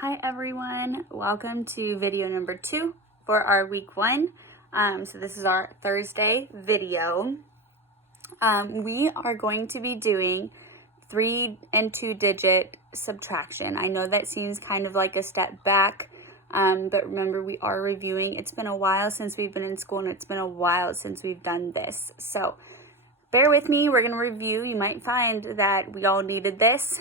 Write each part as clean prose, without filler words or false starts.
Hi everyone, welcome to video number 2 for our week 1. So this is our Thursday video. We are going to be doing 3 and 2 digit subtraction. I know that seems kind of like a step back, but remember we are reviewing. It's been a while since we've been in school and it's been a while since we've done this. So bear with me, we're going to review. You might find that we all needed this.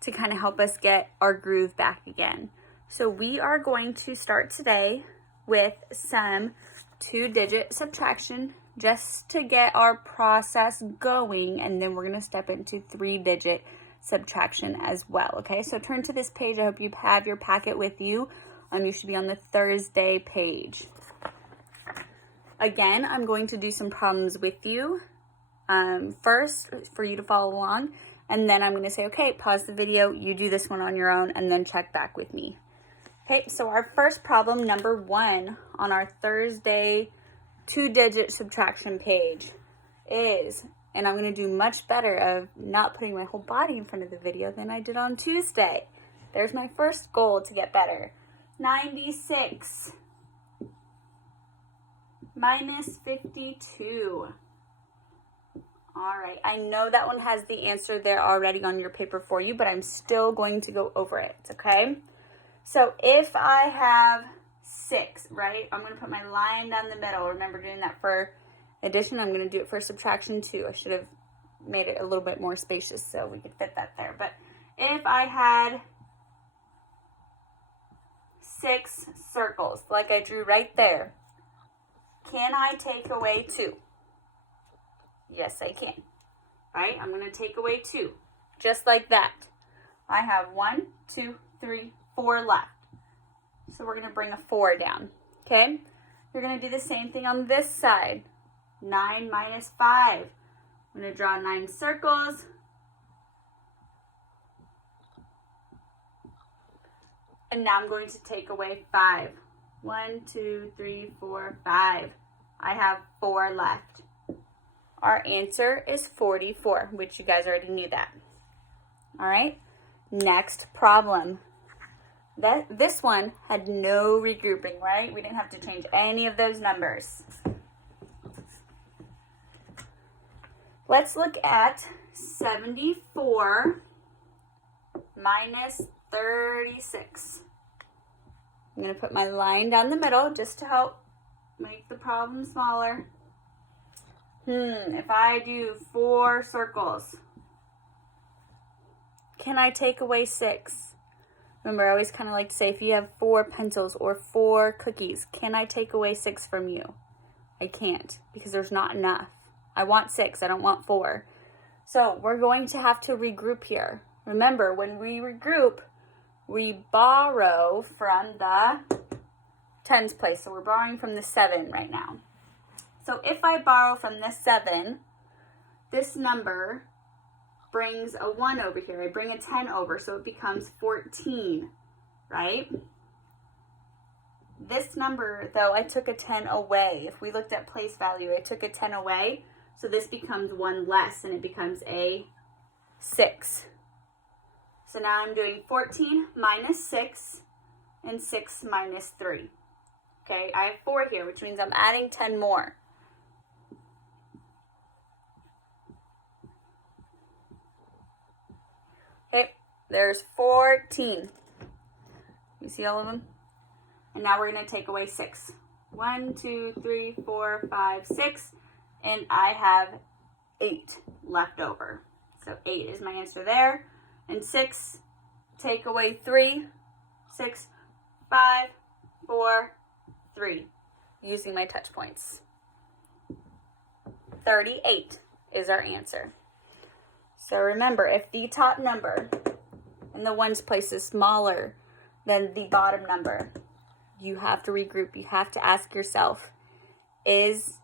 To kind of help us get our groove back again. So we are going to start today with some 2-digit subtraction just to get our process going, and then we're going to step into 3-digit subtraction as well. Okay, so turn to this page. I hope you have your packet with you. You should be on the Thursday page. Again, I'm going to do some problems with you first for you to follow along. And then I'm going to say, okay, pause the video, you do this one on your own, and then check back with me. Okay, so our first problem, number 1 on our Thursday 2-digit subtraction page is, and I'm going to do much better of not putting my whole body in front of the video than I did on Tuesday. There's my first goal to get better. 96 minus 52. All right, I know that one has the answer there already on your paper for you, but I'm still going to go over it, okay? So if I have 6, right, I'm going to put my line down the middle. Remember doing that for addition. I'm going to do it for subtraction too. I should have made it a little bit more spacious so we could fit that there. But if I had 6 circles, like I drew right there, can I take away 2? Yes, I can. Right? I'm going to take away 2. Just like that. I have 1, 2, 3, 4 left. So we're going to bring a 4 down. Okay? You're going to do the same thing on this side. 9 minus 5. I'm going to draw 9 circles. And now I'm going to take away 5. 1, 2, 3, 4, 5. I have 4 left. Our answer is 44, which you guys already knew that. All right, next problem. This one had no regrouping, right? We didn't have to change any of those numbers. Let's look at 74 minus 36. I'm going to put my line down the middle just to help make the problem smaller. If I do 4 circles, can I take away 6? Remember, I always kind of like to say, if you have 4 pencils or 4 cookies, can I take away 6 from you? I can't, because there's not enough. I want 6, I don't want 4. So we're going to have to regroup here. Remember, when we regroup, we borrow from the tens place. So we're borrowing from the 7 right now. So if I borrow from this 7, this number brings a 1 over here. I bring a 10 over, so it becomes 14, right? This number, though, I took a 10 away. If we looked at place value, I took a 10 away, so this becomes 1 less, and it becomes a 6. So now I'm doing 14 minus 6 and 6 minus 3. Okay, I have 4 here, which means I'm adding 10 more. Okay, there's 14. You see all of them? And now we're going to take away 6. 1, 2, 3, 4, 5, 6. And I have 8 left over. So 8 is my answer there. And 6, take away 3. 6, 5, 4, 3. Using my touch points. 38 is our answer. So remember, if the top number in the ones place is smaller than the bottom number, you have to regroup. You have to ask yourself, is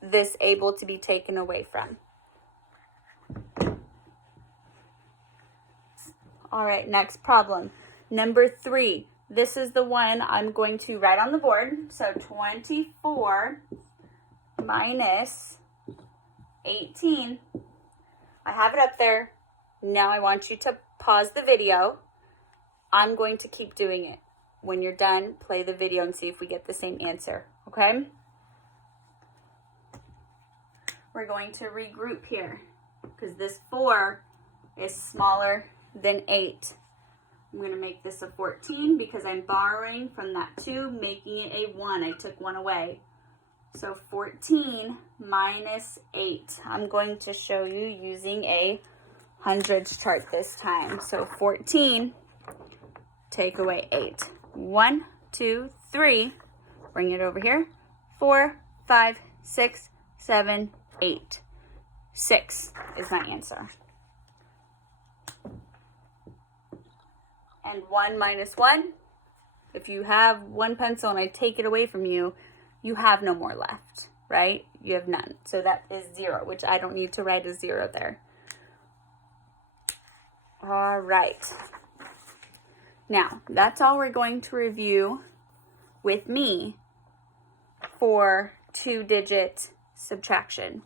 this able to be taken away from? All right, next problem. Number 3. This is the one I'm going to write on the board. So 24 minus 18. I have it up there. Now I want you to pause the video I'm going to keep doing it. When you're done, play the video and see if we get the same answer, okay? We're going to regroup here because this 4 is smaller than 8. I'm going to make this a 14 because I'm borrowing from that 2, making it a 1. I took 1 away. So 14 minus 8. I'm going to show you using a hundreds chart this time. So 14, take away 8. 1, 2, 3. Bring it over here. 4, 5, 6, 7, 8. 6 is my answer. And 1 minus 1. If you have 1 pencil and I take it away from you, you have no more left, right? You have none. So that is 0, which I don't need to write a 0 there. All right. Now, that's all we're going to review with me for 2-digit subtraction.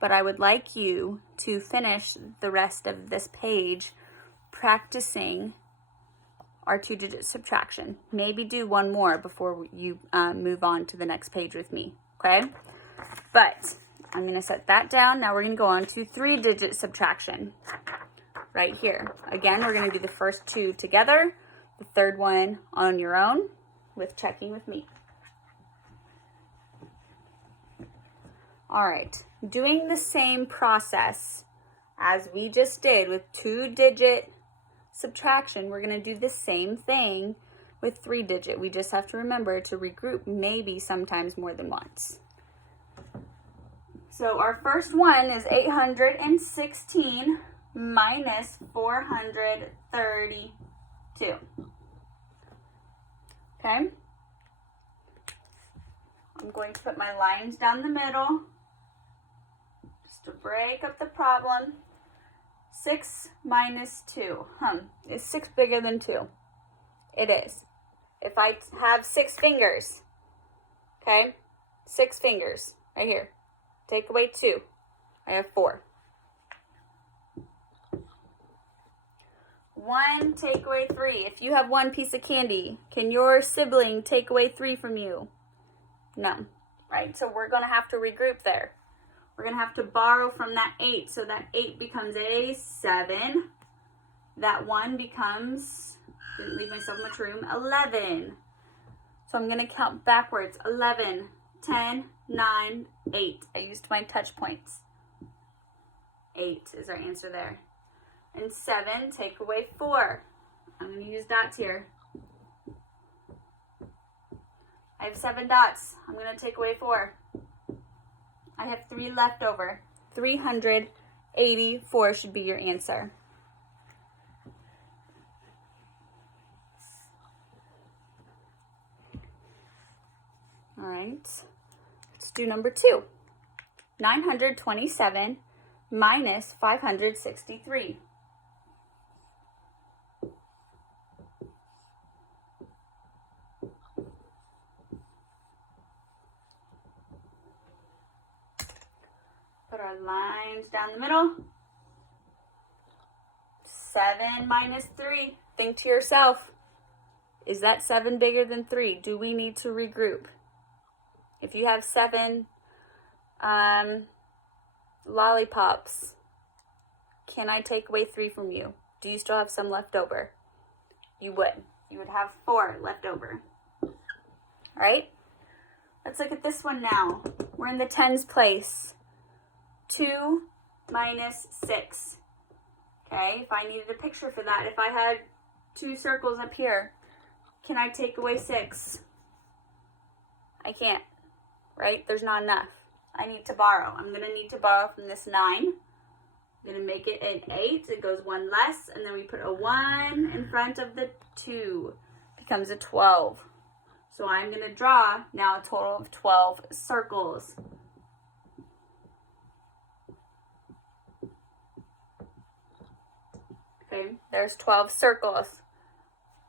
But I would like you to finish the rest of this page practicing our 2-digit subtraction. Maybe do one more before you move on to the next page with me, okay? But I'm going to set that down. Now we're going to go on to 3-digit subtraction right here. Again, we're going to do the first 2 together, the third one on your own with checking with me. All right, doing the same process as we just did with 2-digit subtraction, we're going to do the same thing with 3-digit. We just have to remember to regroup maybe sometimes more than once. So our first one is 816 minus 432. Okay? I'm going to put my lines down the middle just to break up the problem. 6 minus 2. Is 6 bigger than 2? It is. If I have 6 fingers, okay? 6 fingers right here. Take away 2. I have 4. 1, take away 3. If you have 1 piece of candy, can your sibling take away 3 from you? No, right? So we're going to have to regroup there. We're going to have to borrow from that 8. So that 8 becomes a 7. That 1 becomes, didn't leave myself much room, 11. So I'm going to count backwards. 11, 10, 9, 8. I used my touch points. 8 is our answer there. And 7, take away 4. I'm going to use dots here. I have 7 dots. I'm going to take away 4. I have 3 left over. 384 should be your answer. All right, let's do number 2. 927 minus 563. Put our lines down the middle. 7 minus 3. Think to yourself, is that 7 bigger than 3? Do we need to regroup? If you have 7 lollipops, can I take away 3 from you? Do you still have some left over? You would. You would have 4 left over. All right? Let's look at this one now. We're in the tens place. 2 minus 6. Okay, if I needed a picture for that, if I had 2 circles up here, can I take away 6? I can't, right? There's not enough. I need to borrow. I'm going to need to borrow from this 9. I'm going to make it an 8. It goes 1 less, and then we put a 1 in front of the 2. Becomes a 12. So I'm going to draw now a total of 12 circles. Okay, there's 12 circles.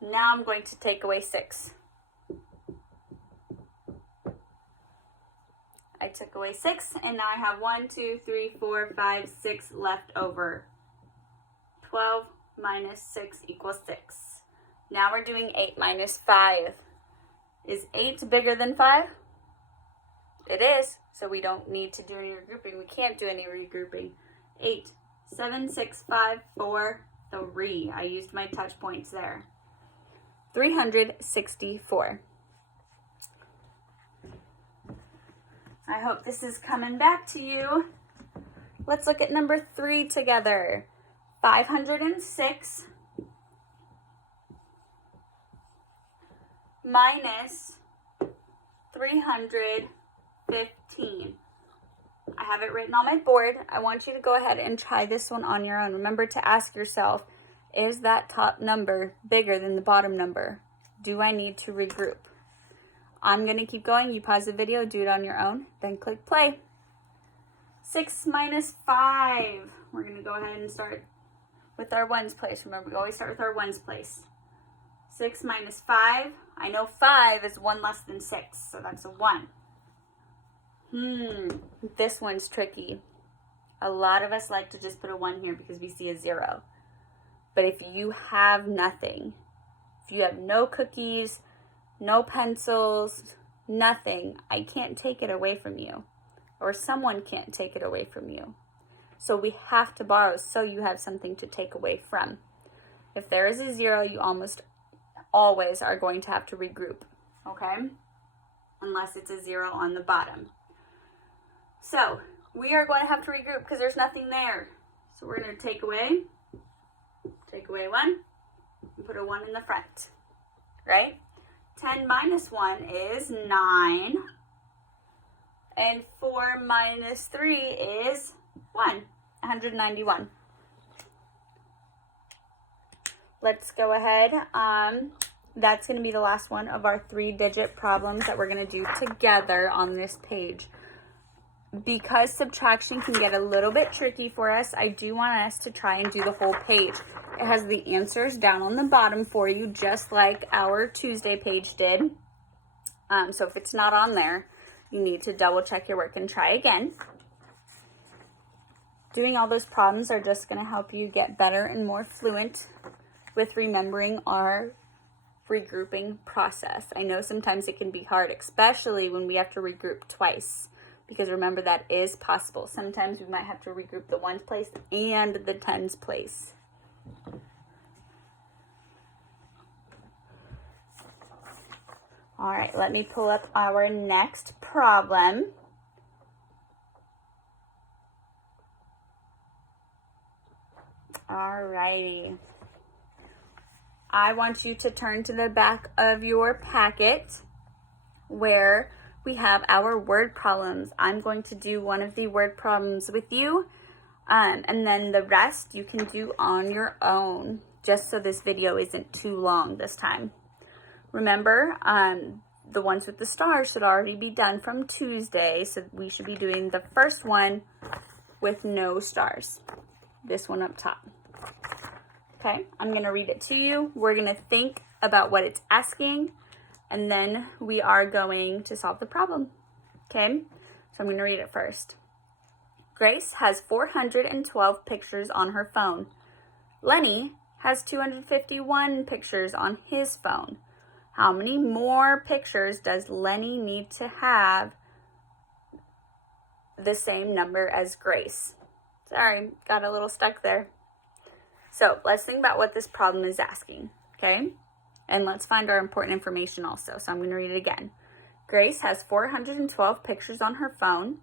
Now I'm going to take away 6. I took away 6, and now I have 1, 2, 3, 4, 5, 6 left over. 12 minus 6 equals 6. Now we're doing 8 minus 5. Is 8 bigger than 5? It is, so we don't need to do any regrouping. We can't do any regrouping. 8, 7, 6, 5, 4, 3. I used my touch points there. 364. I hope this is coming back to you. Let's look at number 3 together. 506 minus 315. I have it written on my board. I want you to go ahead and try this one on your own. Remember to ask yourself, is that top number bigger than the bottom number? Do I need to regroup? I'm going to keep going. You pause the video, do it on your own, then click play. 6 minus 5. We're going to go ahead and start with our ones place. Remember, we always start with our ones place. 6 minus 5. I know 5 is 1 less than 6, so that's a 1. This one's tricky. A lot of us like to just put a 1 here because we see a 0. But if you have nothing, if you have no cookies, no pencils, nothing, I can't take it away from you. Or someone can't take it away from you. So we have to borrow so you have something to take away from. If there is a 0, you almost always are going to have to regroup, okay? Unless it's a 0 on the bottom. So we are going to have to regroup because there's nothing there. So we're going to take away 1 and put a 1 in the front, right? 10 minus 1 is 9. And 4 minus 3 is 191. Let's go ahead. That's going to be the last one of our 3-digit problems that we're going to do together on this page. Because subtraction can get a little bit tricky for us, I do want us to try and do the whole page. It has the answers down on the bottom for you, just like our Tuesday page did. So if it's not on there, you need to double check your work and try again. Doing all those problems are just going to help you get better and more fluent with remembering our regrouping process. I know sometimes it can be hard, especially when we have to regroup twice, because remember that is possible. Sometimes we might have to regroup the ones place and the tens place. All right, let me pull up our next problem. All righty. I want you to turn to the back of your packet where we have our word problems. I'm going to do one of the word problems with you, and then the rest you can do on your own, just so this video isn't too long this time. Remember, the ones with the stars should already be done from Tuesday, so we should be doing the first one with no stars. This one up top. Okay, I'm going to read it to you. We're going to think about what it's asking, and then we are going to solve the problem. Okay, so I'm going to read it first. Grace has 412 pictures on her phone. Lenny has 251 pictures on his phone. How many more pictures does Lenny need to have the same number as Grace? Sorry, got a little stuck there. So let's think about what this problem is asking, okay? And let's find our important information also. So I'm going to read it again. Grace has 412 pictures on her phone.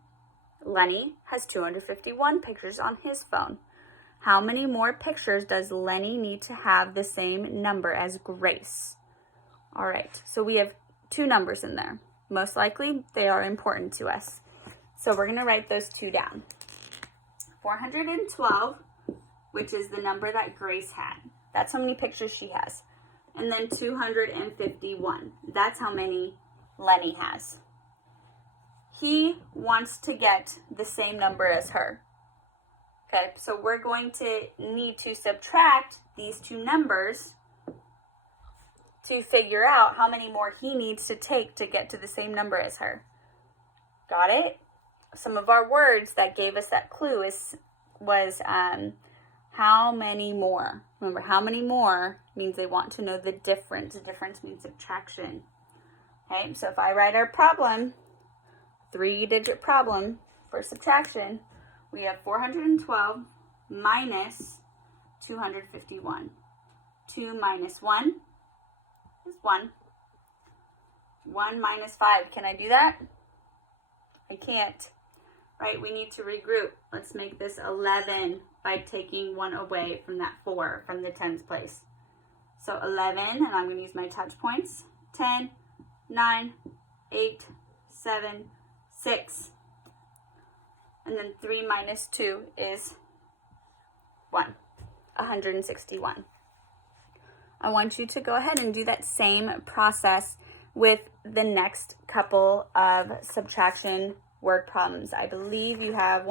Lenny has 251 pictures on his phone. How many more pictures does Lenny need to have the same number as Grace? All right, so we have 2 numbers in there. Most likely, they are important to us. So we're going to write those 2 down. 412, which is the number that Grace had. That's how many pictures she has. And then 251. That's how many Lenny has. He wants to get the same number as her. Okay, so we're going to need to subtract these 2 numbers to figure out how many more he needs to take to get to the same number as her. Got it? Some of our words that gave us that clue was how many more. Remember, how many more means they want to know the difference. The difference means subtraction. Okay, so if I write our problem, 3-digit problem for subtraction, we have 412 minus 251. 2 minus 1 is 1. 1 minus 5. Can I do that? I can't. Right? We need to regroup. Let's make this 11 by taking 1 away from that 4 from the tens place. So 11, and I'm going to use my touch points. 10, 9, 8, 7, 6. And then 3 minus 2 is 1. 161. I want you to go ahead and do that same process with the next couple of subtraction word problems. I believe you have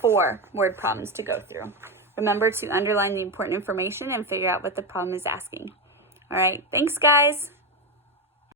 4 word problems to go through. Remember to underline the important information and figure out what the problem is asking. All right, thanks guys.